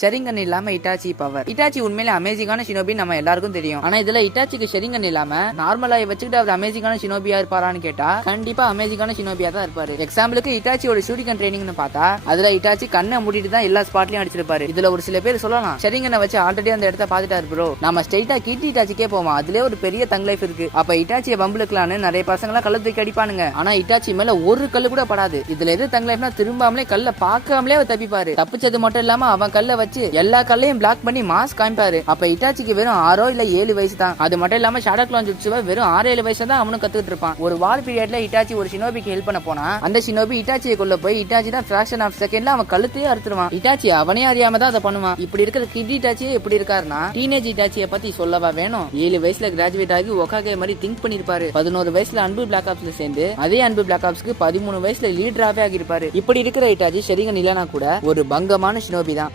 ஷெரிங்கன் இல்லாம Itachi power. Itachi உண்மையிலே அமேசிங்கான ஷினோபி நம்ம எல்லாருக்கும் தெரியும். ஆனா இதுல இட்டாச்சிக்கு ஷெரிங்கன் இல்லாம நார்மலா வச்சுக்கிட்டு அவர் அமேசிங்கான ஷினோபியா இருப்பாரான்னு கேட்டா கண்டிப்பா அமேசிங்கான ஷினோபியா தான் இருப்பாரு. எக்ஸாம்பிளுக்கு இட்டாச்சியோட ஷூட்டிங் ட்ரைனிங்னு பார்த்தா அதுல இட்டாச்சி கண்ணை மூடிட்டு தான் எல்லா ஸ்பாட்லயும் அடிச்சிருப்பாரு. இதுல ஒரு சில பேர் சொல்லலாம் ஷெரிங்கனை வச்சு ஆல்ரெடி அந்த இடத்த பாத்துட்டாரு ப்ரோ, நம்ம ஸ்ட்ரைட்டா கிட்டி இட்டாச்சிக்கே போவோம், அதுல ஒரு பெரிய தங் லைஃப் இருக்கு. அப்ப இட்டாச்சியை பம்புலுக்கலான்னு நிறைய பசங்க எல்லாம் கல்ல தூக்கி அடிப்பானுங்க. ஆனா இட்டாச்சி மேல ஒரு கல்லு கூட படாது. இதுல எது தங் லைஃப்னா திரும்பாமலே கல்ல பாக்காமலே அவர் தப்பிப்பாரு. தப்பிச்சது மட்டும் இல்லாம அவன் கல்ல வச்சு எல்லா கல்லையும் பிளாக் பண்ணி மாஸ் காமிப்பாரு. அப்ப இட்டாச்சிக்கு வெறும் 6 இல்ல 7 வயசு தான். அது மட்டும் இல்லாம ஷாடோ கிளான் ஜுட்சுவை வெறும் 6-7 வயசு தான் அவனும் கத்துக்கிட்டு இருப்பான். ஒரு வார் பீரியட்ல இட்டாச்சி ஒரு ஷினோபிக்கு ஹெல்ப் பண்ண போனா அந்த ஷினோபி இட்டாச்சியை கொள்ள போய் இட்டாச்சி தான் ஃபிராக்ஷன் ஆஃப் செகண்ட்ல அவன் கழுத்தையே அறுத்துருவான். இட்டாச்சி அவனே அறியாம தான் அதை பண்ணுவான். இப்படி இருக்கிற கிட் இட்டாச்சியே எப்படி இருக்காருன்னா டீனேஜ் இட்டாச்சியை பத்தி சொல்லவா வேணும். 7 வயசுல கிராஜுவேட் ஆகி ஒகாகே மாதிரி திங்க் பண்ணிருப்பாரு. 11 வயசுல அன்பு பிளாக் ஆப்ஸ்ல சேர்ந்து அதே அன்பு பிளாக் ஆப்ஸ்க்கு 13 வயசுல லீடராவே ஆகிருப்பாரு. இப்படி இருக்கிற இட்டாச்சி ஷெரிங்கன் இல்லனா கூட ஒரு பங்கமான ஷினோபி தான்.